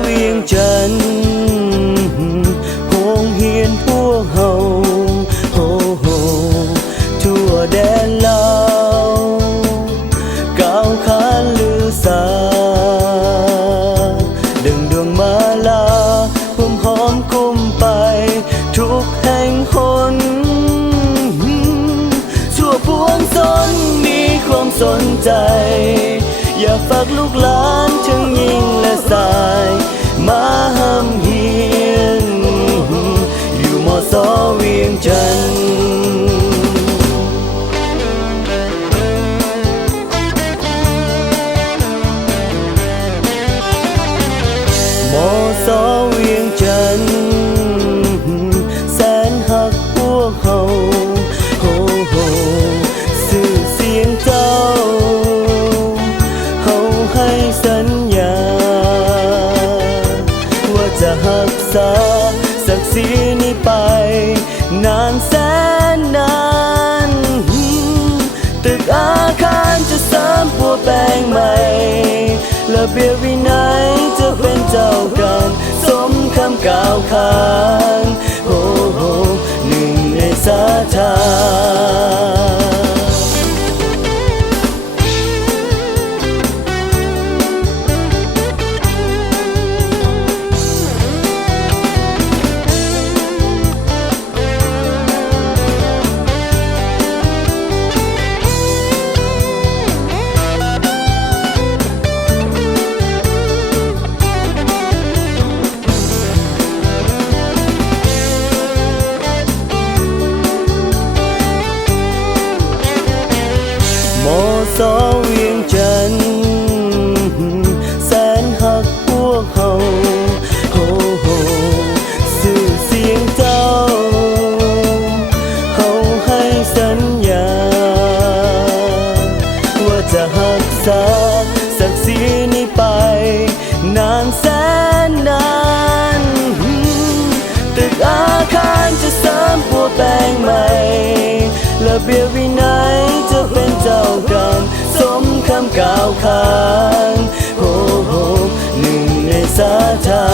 เวียงจันทน์โฮงเฮียนพวกเฮาโฮโฮทั่วแดนลาวก้าวขานลือสาดึงดวงมาลาพุ่มหอมกุมไปทุกแห่งหนชั่วปวงชนมีความสนใจอยากฝากลูกหลานทั้งหญิงและชายมาห้ำเฮียนอยู่มส.เวียงจันทน์มส.เวียงจันทน์แสนหักพวกเฮาโฮโฮสื่อเสียงเจ้าเฮาให้สัญญาว่าจะรักษาศักดิ์ศรีนี้ไปนานแสนนานตึกอาคารจะเสริมปัวแปลงใหม่ระเบียบวินัยจะเป็นเจ้ากรรมสมคำกล่าวขานโอ้โหหนึ่งในศรัทธามส.เวียงจันทน์แสนหักพวกเฮาโฮโฮสื่อเสียงเจ้าเฮาให้สัญญาว่าจะรักษาศักดิ์ศรีนี้ไปนานแสนนานตึกอาคารจะเสริมปัวแปลงใหม่ระเบียบวินัยจะเป็นเจ้ากรรมสมคำกล่าวขานโฮโฮหนึ่งในศรัทธา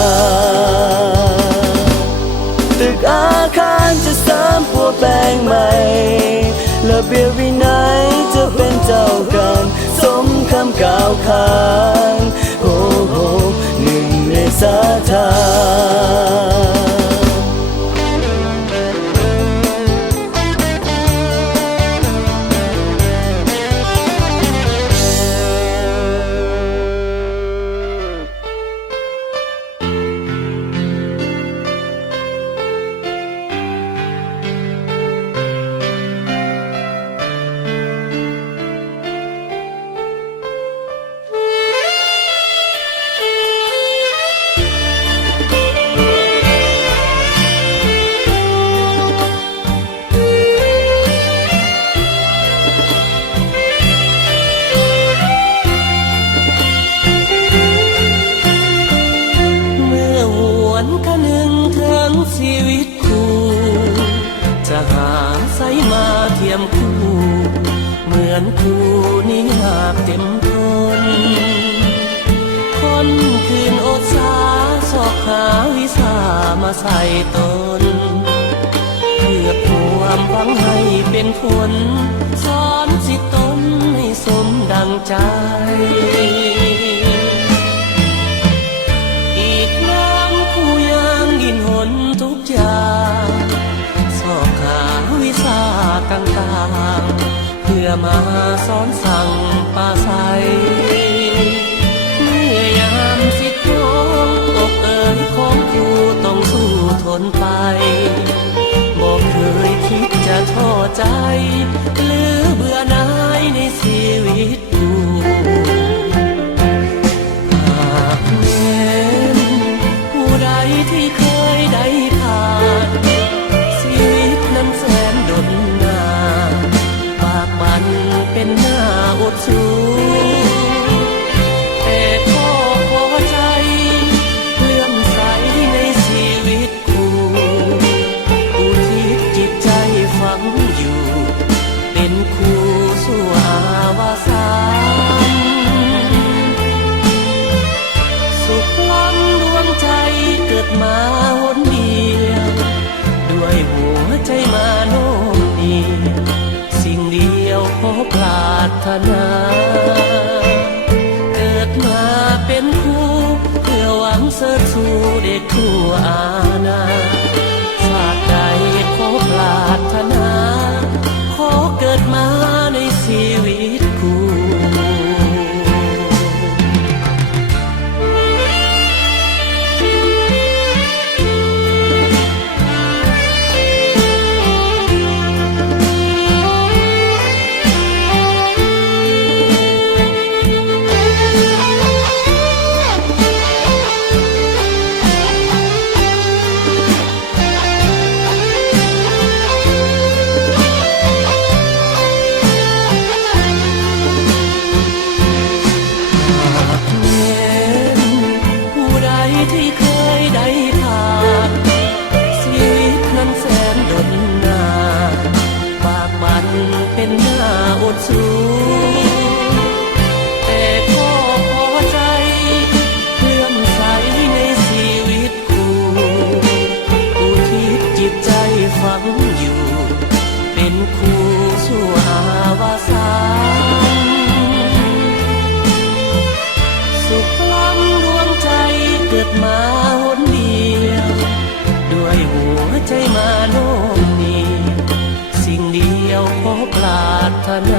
ตึกอาคารจะเสริมปัวแปลงใหม่ระเบียบวินัยจะเป็นเจ้ากรรมสมคำกล่าวขานโฮโฮหนึ่งในศรัทธาชีวิตคู่จะหาใส่มาเทียมคู่เหมือนคู่นี้หาบเต็มทนคนคืนอดสาสอกหาวิสามาใส่ตนเพื่อความหวังให้เป็นผลสอนสิตนให้สมดังใจต่างๆเพื่อมาสอนสั่งปาใสเมื่อยามสิโยงอกเอ่ยของผู้ต้องสู้ทนไปบอกเคยคิดจะท้อใจหรือเบื่อหน่ายในชีวิตอยู่หากแม้นผู้ใดที่เคยได้ผ่านชีวิตนั้นแสนดนเป็นหน้าอ มาหนเดียวด้วยหัวใจมาโน้มเนียวสิ่งเดียวขอปรารถนาเกิดมาเป็นคู่เพื่อหวังเสริฐสู่เด็กทั่วอาณาชาติใดขอปรารถนาขอเกิดมาในชีวิตคู่ ที่เคยได้ผ่านชีวิตนั้นแสนดนนานปากมันเป็นหน้าอดสูแต่ก็พอใจเลื่อมใสในชีวิตคู่อุทิศจิตใจฝังอยู่เป็นคู่ชั่วอาวาสานสุขล้ำดวงใจเกิดมาหนเดียวด้วยหัวใจมาโน้มเนียวสิ่งเดียวขอปรารถนา